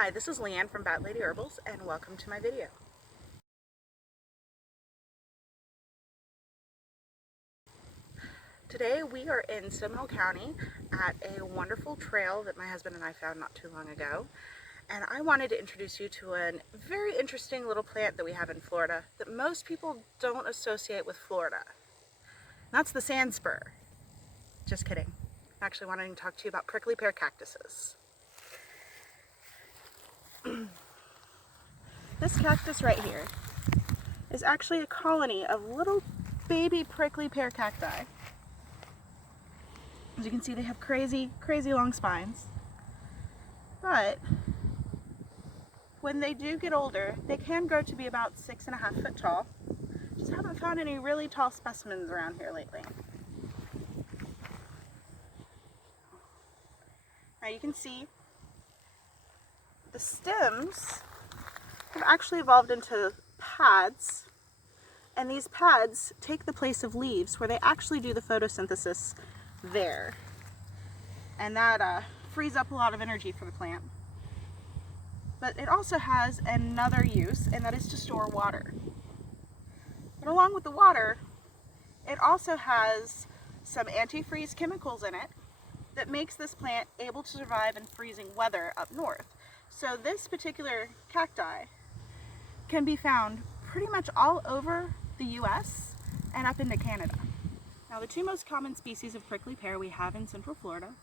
Hi, this is Leanne from Bat Lady Herbals, and welcome to my video. Today we are in Seminole County at a wonderful trail that my husband and I found not too long ago. And I wanted to introduce you to a very interesting little plant that we have in Florida that most people don't associate with Florida. That's the sandspur. Just kidding. I'm actually wanting to talk to you about prickly pear cactuses. This cactus right here is actually a colony of little baby prickly pear cacti. As you can see, they have crazy long spines. But when they do get older, they can grow to be about 6.5 feet tall. Just haven't found any really tall specimens around here lately. Now you can see the stems have actually evolved into pads, and these pads take the place of leaves where they actually do the photosynthesis there, and that frees up a lot of energy for the plant. But it also has another use, and that is to store water. But along with the water, it also has some antifreeze chemicals in it that makes this plant able to survive in freezing weather up north. So this particular cacti can be found pretty much all over the US and up into Canada. Now, the two most common species of prickly pear we have in Central Florida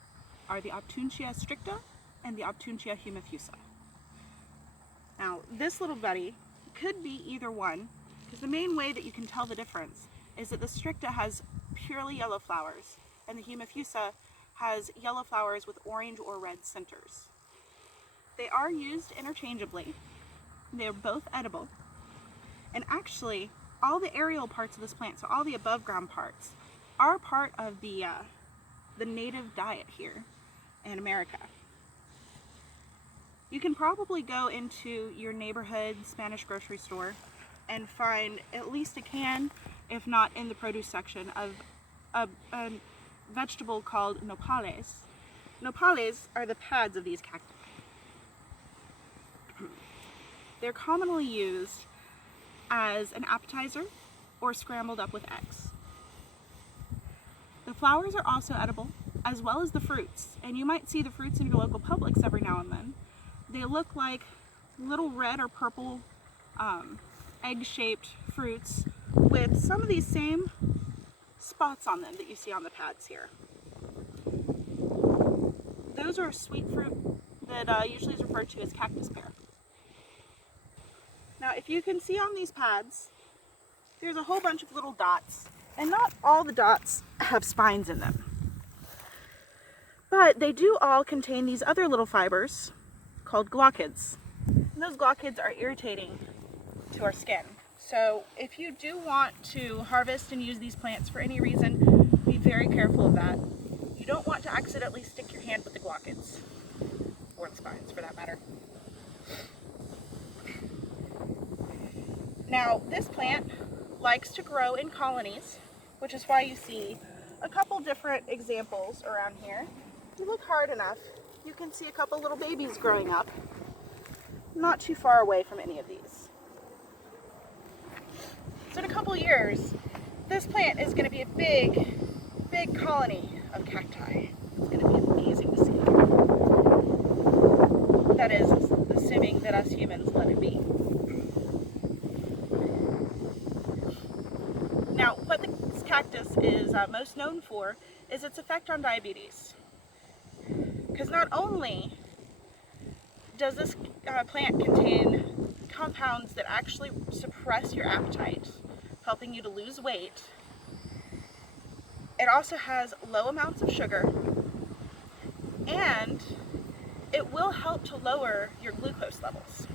are the Optuntia stricta and the Optuntia humifusa. Now, this little buddy could be either one, because the main way that you can tell the difference is that the stricta has purely yellow flowers and the humifusa has yellow flowers with orange or red centers. They are used interchangeably. They're both edible. And actually, all the aerial parts of this plant, so all the above ground parts, are part of the native diet here in America. You can probably go into your neighborhood Spanish grocery store and find at least a can, if not in the produce section, of a vegetable called nopales. Nopales are the pads of these cacti. They're commonly used as an appetizer or scrambled up with eggs. The flowers are also edible, as well as the fruits, and you might see the fruits in your local Publix every now and then. They look like little red or purple egg-shaped fruits with some of these same spots on them that you see on the pads here. Those are a sweet fruit that usually is referred to as cactus pear. Now, if you can see on these pads, there's a whole bunch of little dots, and not all the dots have spines in them. But they do all contain these other little fibers called glaucids. And those glaucids are irritating to our skin. So if you do want to harvest and use these plants for any reason, be very careful of that. You don't want to accidentally stick your hand with the glaucids, or the spines for that matter. Now, this plant likes to grow in colonies, which is why you see a couple different examples around here. If you look hard enough, you can see a couple little babies growing up, not too far away from any of these. So in a couple years, this plant is going to be a big colony of cacti. It's going to be amazing to see. That is, assuming that us humans let it be. Now, what this cactus is most known for is its effect on diabetes. Because not only does this plant contain compounds that actually suppress your appetite, helping you to lose weight, it also has low amounts of sugar, and it will help to lower your glucose levels.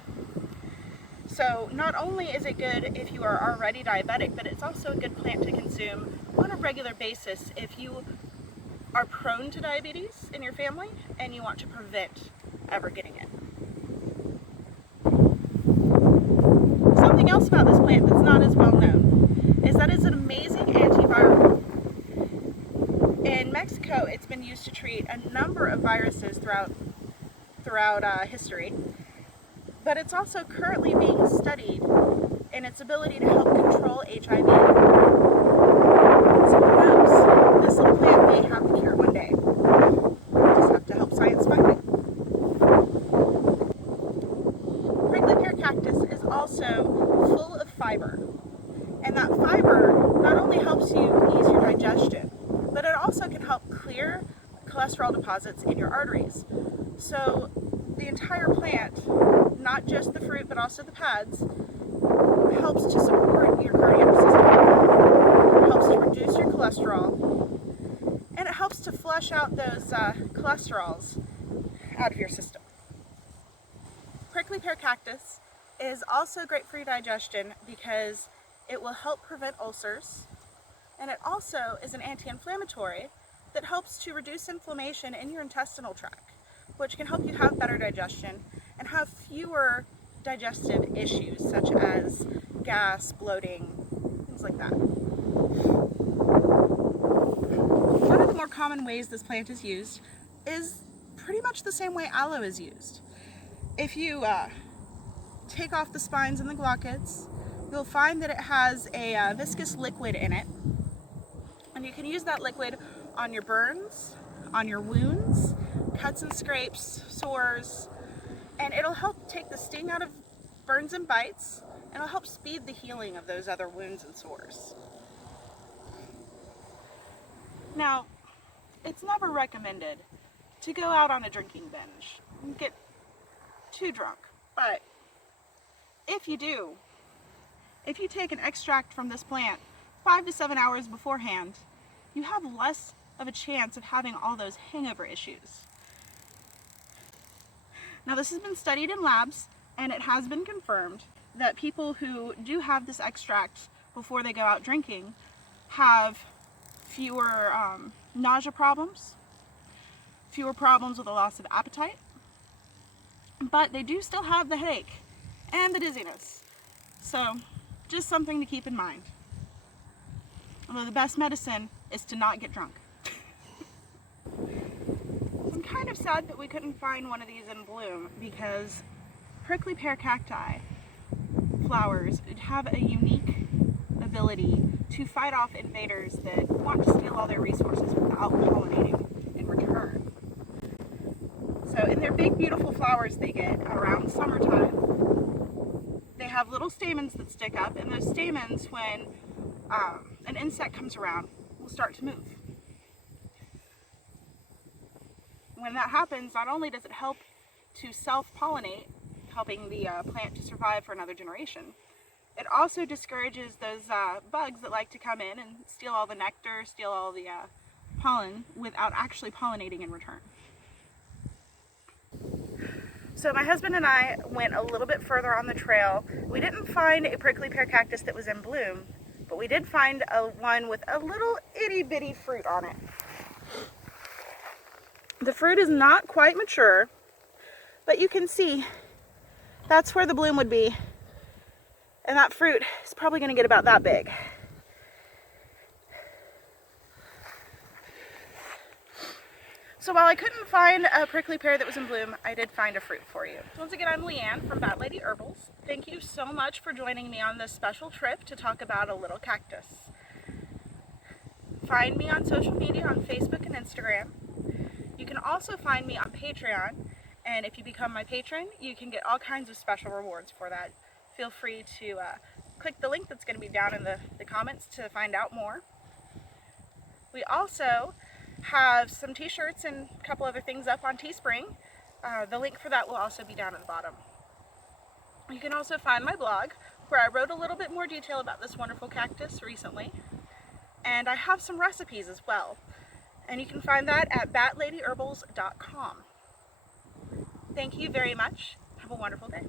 So not only is it good if you are already diabetic, but it's also a good plant to consume on a regular basis if you are prone to diabetes in your family and you want to prevent ever getting it. Something else about this plant that's not as well known is that it's an amazing antiviral. In Mexico, it's been used to treat a number of viruses throughout history, but it's also currently being studied in its ability to help control HIV. So who knows? This little plant may have the cure one day. Just have to help science find it. Prickly pear cactus is also full of fiber. And that fiber not only helps you ease your digestion, but it also can help clear cholesterol deposits in your arteries. So the entire plant, not just the fruit but also the pads, helps to support your cardiac system. It helps to reduce your cholesterol, and it helps to flush out those cholesterols out of your system. Prickly pear cactus is also great for your digestion because it will help prevent ulcers, and it also is an anti-inflammatory that helps to reduce inflammation in your intestinal tract, which can help you have better digestion and have fewer digestive issues such as gas, bloating, things like that. One of the more common ways this plant is used is pretty much the same way aloe is used. If you take off the spines and the glochids, you'll find that it has a viscous liquid in it, and you can use that liquid on your burns, on your wounds, cuts and scrapes, sores, and it'll help take the sting out of burns and bites, and it'll help speed the healing of those other wounds and sores. Now, it's never recommended to go out on a drinking binge and get too drunk, but if you do, if you take an extract from this plant 5 to 7 hours beforehand, you have less of a chance of having all those hangover issues. Now, this has been studied in labs, and it has been confirmed that people who do have this extract before they go out drinking have fewer nausea problems, fewer problems with a loss of appetite, but they do still have the headache and the dizziness. So, just something to keep in mind. Although the best medicine is to not get drunk. I'm kind of sad that we couldn't find one of these in bloom, because prickly pear cacti flowers have a unique ability to fight off invaders that want to steal all their resources without pollinating in return. So in their big beautiful flowers they get around summertime, they have little stamens that stick up, and those stamens, when an insect comes around, will start to move. When that happens, not only does it help to self-pollinate, helping the plant to survive for another generation, it also discourages those bugs that like to come in and steal all the nectar, steal all the pollen without actually pollinating in return. So my husband and I went a little bit further on the trail. We didn't find a prickly pear cactus that was in bloom, but we did find one with a little itty bitty fruit on it. The fruit is not quite mature, but you can see that's where the bloom would be, and that fruit is probably going to get about that big. So while I couldn't find a prickly pear that was in bloom, I did find a fruit for you. So once again, I'm Leanne from Bat Lady Herbals. Thank you so much for joining me on this special trip to talk about a little cactus. Find me on social media on Facebook and Instagram. You can also find me on Patreon, and if you become my patron, you can get all kinds of special rewards for that. Feel free to click the link that's going to be down in the comments to find out more. We also have some t-shirts and a couple other things up on Teespring. The link for that will also be down at the bottom. You can also find my blog, where I wrote a little bit more detail about this wonderful cactus recently, and I have some recipes as well, and you can find that at batladyherbals.com. Thank you very much. Have a wonderful day.